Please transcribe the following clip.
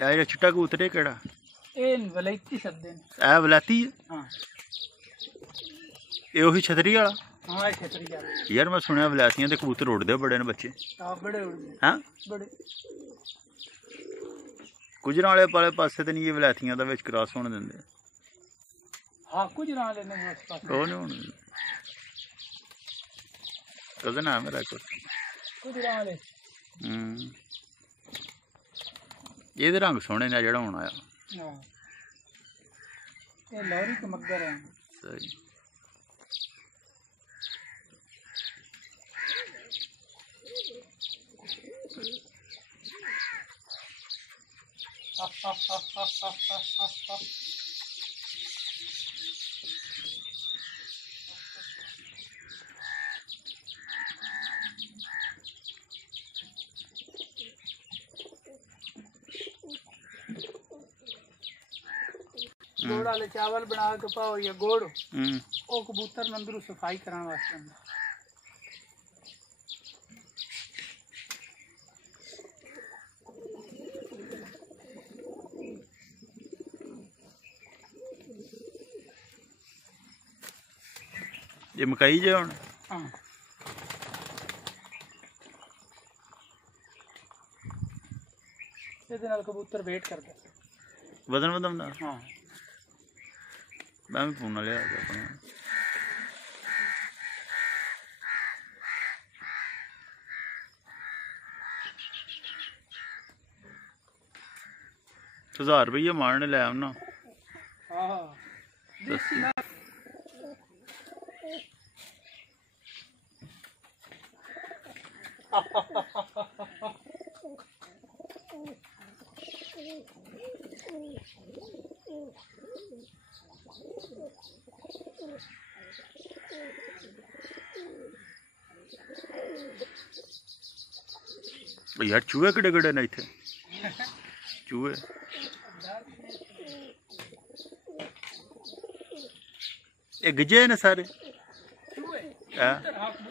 ये चिट्टा कबूतर है केड़ा? ये वलैती सदे ने। ए वलैती है? हां ये ओही छतरी वाला? हां ये छतरी वाला। यार मैं सुनया वलैतियां दे कबूतर उड़दे बड़े ने बच्चे। हां बड़े उड़दे। हां बड़े गुजरां वाले वाले पासे ते नहीं ये वलैतियां दा विच क्रॉस होने दिंदे? हां गुजरां वाले ने उस पासे ओ नहीं होने दिंदे। कजन है मेरा को गुजरां वाले। ये रंग सोहने ने जेड़ा होना आया। हां ये लौरी के मगर है। सही गोड़ वाले चावल बना के पाओ या गोड़ ओ कबूतर अंदर सफाई कराने वास्ते। ये मकाई जे हुण? हां ਇਹਦੇ ਨਾਲ कबूतर वेट करदा वजन वधंदा। हां मैं भी पूना लिया अपना। ₹1000 मारने ले आना। हां देसी ना यार चूहे किड़े किड़े ने इत्थे? चूहे ये गिजे ने सारे? चूहे हां कबूतर